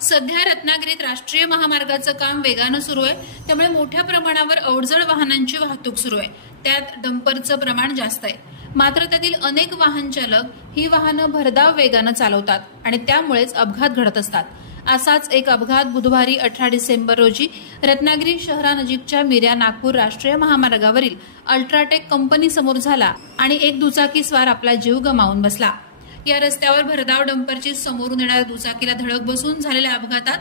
सध्या रत्नागिरीत राष्ट्रीय महामार्गाचं काम वेगानं सुरू आहे, त्यामुळे मोठ्या प्रमाणावर अवजड वाहनांची वाहतूक सुरू आहे। त्यात डंपरचं प्रमाण जास्त आहे। मात्र त्यातील अनेक वाहन चालक ही वाहनं भरधाव वेगानं चालवतात आणि त्यामुळेच अपघात घडत असतात। असाच एक अपघात बुधवारी 18 डिसेंबर रोजी रत्नागिरी शहरानजीकच्या मिऱ्या नागपूर राष्ट्रीय महामार्गावरील अल्ट्राटेक कंपनी समोर झाला आणि एक दुचाकी स्वार आपला जीव गमावून बसला। या रस्त्यावर भरधाव डंपरची समोरून येणाऱ्या दुचाकीला धडक बसून झालेल्या अपघातात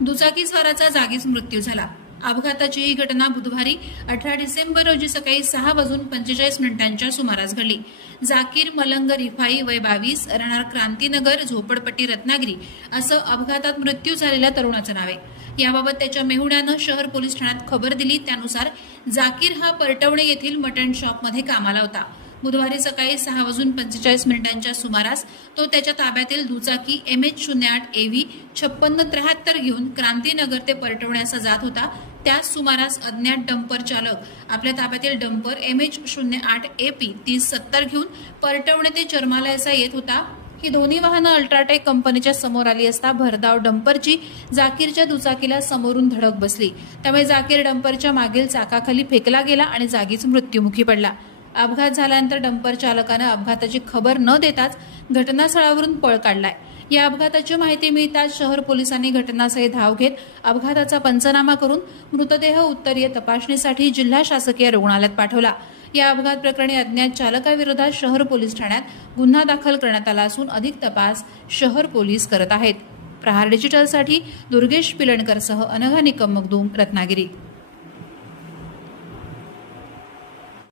दुचाकी स्वाराचा जागीच मृत्यू झाला। अपघाताची ही घटना बुधवारी 18 डिसेंबर रोजी सकाळी 6:45 सुमारास घडली। जाकीर मलंग रिफाई वय 22 राहणार क्रांतीनगर झोपडपट्टी रत्नागिरी असं अपघातात मृत्यू झालेल्या तरुणाचं नाव आहे। याबाबत त्याच्या मेहुण्यानं शहर पोलीस ठाण्यात खबर दिली। त्यानुसार जाकीर हा परटवणे येथील मटण शॉपमध्ये कामाला होता। बुधवारी सकाळी 6:45 सुमारास तो त्याच्या ताब्यातील दुचाकी MH08 AV 5673 घेऊन क्रांतीनगर ते परटवणे असा जात होता। त्याच सुमारास अज्ञात डंपर चालक आपल्या ताब्यातील डंपर MH08 AP 3070 घेऊन परटवणे ते चर्माला असा येत होता। ही दोन्ही वाहनं अल्ट्राटेक कंपनीच्या समोर आली असता भरधाव डंपरची जाकीरच्या दुचाकीला समोरून धडक बसली। त्यामुळे जाकीर डंपरच्या मागील चाकाखाली फेकला गेला आणि जागीच मृत्युमुखी पडला। अपघात झाल्यानंतर डंपर चालकानं अपघाताची खबर न देताच घटनास्थळावरून पळ काढलाय। या अपघाताची माहिती मिळताच शहर पोलिसांनी घटनास्थळी धाव घेत अपघाताचा पंचनामा करून मृतदेह उत्तरीय तपासणीसाठी जिल्हा शासकीय रुग्णालयात पाठवला। या अपघात प्रकरणी अज्ञात चालकाविरोधात शहर पोलीस ठाण्यात गुन्हा दाखल करण्यात आला असून अधिक तपास शहर पोलीस करत आहेत। प्रहार डिजिटलसाठी दुर्गेश पिलणकरसह अनघा निकम मगदूम, रत्नागिरी।